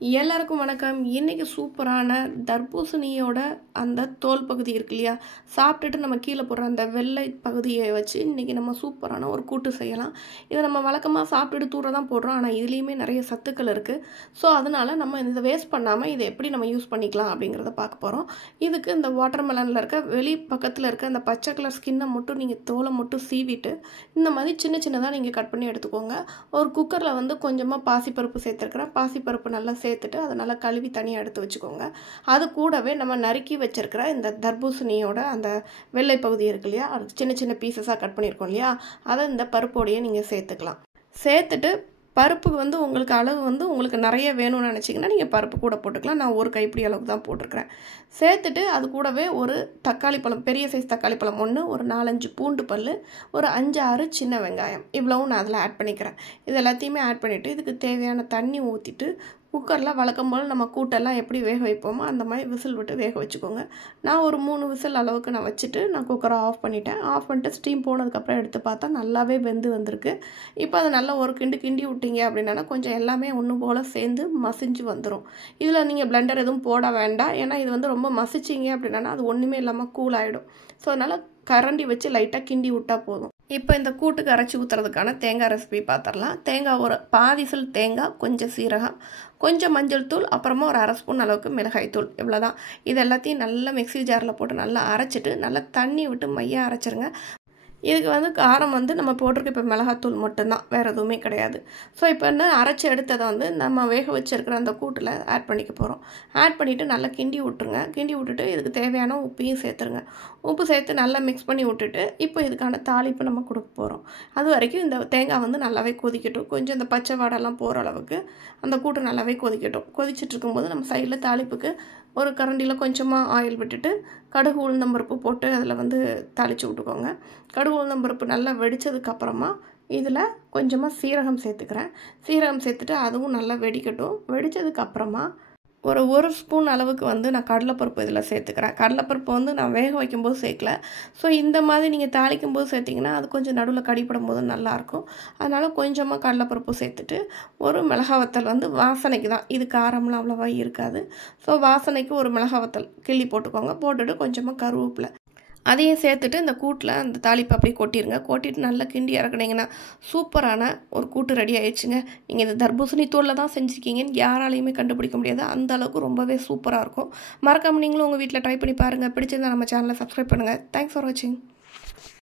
எல்லாருக்கும் வணக்கம். இன்னைக்கு சூப்பரான தர்பூசணியோட அந்த தோல் பகுதி இருக்கு இல்லையா, சாப்பிட்டுட்டு நம்ம கீழே போடுற அந்த வெள்ளை பகுதியை வச்சு இன்னைக்கு நம்ம சூப்பரான ஒரு கூட்டு செய்யலாம். இதை நம்ம வழக்கமாக சாப்பிட்டுட்டு தூர தான் போடுறோம், ஆனால் இதுலேயுமே நிறைய சத்துக்கள் இருக்குது. ஸோ அதனால நம்ம இதை வேஸ்ட் பண்ணாமல் இதை எப்படி நம்ம யூஸ் பண்ணிக்கலாம் அப்படிங்கிறத பார்க்க போகிறோம். இதுக்கு இந்த வாட்டர் மெலனில் இருக்க வெளி பக்கத்தில் இருக்க அந்த பச்சை கலர் ஸ்கின்னை மட்டும் நீங்கள் தோலை மட்டும் சீவிட்டு இந்த மாதிரி சின்ன சின்னதாக நீங்கள் கட் பண்ணி எடுத்துக்கோங்க. ஒரு குக்கரில் வந்து கொஞ்சமாக பாசிப்பருப்பு சேர்த்துருக்குறேன். பாசிப்பருப்பு நல்லா சேர்த்துட்டு அதை நல்லா கழுவி தனியாக எடுத்து வச்சுக்கோங்க. அது கூடவே நம்ம நறுக்கி வச்சிருக்கிற இந்த தர்பூசணியோட அந்த வெள்ளை பகுதி இருக்கு இல்லையா, அது சின்ன சின்ன பீசஸாக கட் பண்ணியிருக்கோம் இல்லையா, அதை இந்த பருப்போடையே நீங்கள் சேர்த்துக்கலாம். சேர்த்துட்டு பருப்புக்கு வந்து உங்களுக்கு அளவு வந்து உங்களுக்கு நிறைய வேணும்னு நினச்சிங்கன்னா நீங்கள் பருப்பு கூட போட்டுக்கலாம். நான் ஒரு கைப்பிடி அளவுக்கு தான் போட்டிருக்கிறேன். சேர்த்துட்டு அது கூடவே ஒரு தக்காளி பழம், பெரிய சைஸ் தக்காளி பழம் ஒன்று, ஒரு 4-5 பூண்டு பல், ஒரு 5-6 சின்ன வெங்காயம், இவ்வளவும் நான் அதில் ஆட் பண்ணிக்கிறேன். இது எல்லாத்தையுமே ஆட் பண்ணிவிட்டு இதுக்கு தேவையான தண்ணி ஊற்றிட்டு குக்கரில் வழக்கம் போல் நம்ம கூட்டெல்லாம் எப்படி வேக வைப்போமோ அந்த மாதிரி விசில் விட்டு வேக வச்சுக்கோங்க. நான் ஒரு 3 விசில் அளவுக்கு நான் வச்சுட்டு நான் குக்கரை ஆஃப் பண்ணிட்டேன். ஆஃப் பண்ணிட்டு ஸ்டீம் போனதுக்கப்புறம் எடுத்து பார்த்தா நல்லாவே வெந்து வந்திருக்கு. இப்போ அது நல்லா ஒரு கிண்டி விட்டீங்க அப்படின்னா கொஞ்சம் எல்லாமே ஒன்று போல் சேர்ந்து மசிஞ்சு வந்துடும். இதில் நீங்கள் பிளெண்டர் எதுவும் போட வேண்டாம், ஏன்னா இது வந்து ரொம்ப மசிச்சிங்க அப்படின்னா அது ஒன்றுமே இல்லாமல் கூல் ஆகிடும். ஸோ அதனால் கரண்டி வச்சு லைட்டாக கிண்டி விட்டால் போதும். இப்போ இந்த கூட்டுக்கு அரைச்சி ஊற்றுறதுக்கான தேங்காய் ரெசிபி பார்த்துடலாம். தேங்காய் ஒரு பாதிசல் தேங்காய், கொஞ்சம் சீரகம், கொஞ்சம் மஞ்சள் தூள், அப்புறமா ஒரு 1/2 ஸ்பூன் அளவுக்கு மிளகாய் தூள், இவ்வளோதான். இது எல்லாத்தையும் நல்லா மிக்ஸி ஜாரில் போட்டு நல்லா அரைச்சிட்டு நல்லா தண்ணி விட்டு மையாக அரைச்சிருங்க. இதுக்கு வந்து காரம் வந்து நம்ம போட்டிருக்க இப்போ மிளகாத்தூள் மட்டும்தான், வேறு எதுவுமே கிடையாது. ஸோ இப்போ என்ன அரைச்சி எடுத்ததை வந்து நம்ம வேக வச்சுருக்கிற அந்த கூட்டில் ஆட் பண்ணிக்க போகிறோம். ஆட் பண்ணிவிட்டு நல்லா கிண்டி விட்டுருங்க. கிண்டி விட்டுட்டு இதுக்கு தேவையான உப்பையும் சேர்த்துருங்க. உப்பு சேர்த்து நல்லா மிக்ஸ் பண்ணி விட்டுட்டு இப்போ இதுக்கான தாளிப்பு நம்ம கொடுக்க போகிறோம். அது வரைக்கும் இந்த தேங்காய் வந்து நல்லாவே கொதிக்கட்டும். கொஞ்சம் இந்த பச்சை வாடெல்லாம் போகிற அளவுக்கு அந்த கூட்டு நல்லாவே கொதிக்கட்டும். கொதிச்சுட்டு இருக்கும்போது நம்ம சைடில் தாளிப்புக்கு ஒரு கரண்டியில் கொஞ்சமாக ஆயில் விட்டுட்டு கடுகு உளுந்தம்பருப்பு போட்டு அதில் வந்து தாளித்து விட்டுக்கோங்க. கடுகு உளுந்தம்பருப்பு நல்லா வெடித்ததுக்கப்புறமா இதில் கொஞ்சமாக சீரகம் சேர்த்துக்கிறேன். சீரகம் சேர்த்துட்டு அதுவும் நல்லா வெடிக்கட்டும். வெடித்ததுக்கப்புறமா ஒரு ஸ்பூன் அளவுக்கு வந்து நான் கடலைப்பருப்பு இதில் சேர்த்துக்கிறேன். கடலைப்பருப்பு வந்து நான் வேக வைக்கும்போது சேர்க்கல. ஸோ இந்த மாதிரி நீங்கள் தாளிக்கும் போது சேர்த்திங்கன்னா அது கொஞ்சம் நடுவில் கடிப்படும் போது நல்லாயிருக்கும். அதனால் கொஞ்சமாக கடலைப்பருப்பு சேர்த்துட்டு ஒரு மிளகா வத்தல் வந்து வாசனைக்கு தான், இது காரம்லாம் அவ்வளோவா இருக்காது. ஸோ வாசனைக்கு ஒரு மிளகா வத்தல் கிள்ளி போட்டுக்கோங்க. போட்டுட்டு கொஞ்சமாக கருவேப்பிலை அதையும் சேர்த்துட்டு இந்த கூட்டில் அந்த தாளிப்பு அப்படியே கொட்டிடுங்க. கொட்டிட்டு நல்லா கிண்டி இறக்குனீங்கன்னா சூப்பரான ஒரு கூட்டு ரெடி ஆயிடுச்சுங்க. நீங்கள் இந்த தர்பூசணி தூளில் தான் செஞ்சுருக்கீங்கன்னு யாராலையுமே கண்டுபிடிக்க முடியாது. அந்த அளவுக்கு ரொம்பவே சூப்பராக இருக்கும். மறக்காமல் நீங்களும் உங்கள் வீட்டில் ட்ரை பண்ணி பாருங்கள். பிடிச்சிருந்தா நம்ம சேனலை சப்ஸ்கிரைப் பண்ணுங்கள். தேங்க்ஸ் ஃபார் வாட்சிங்.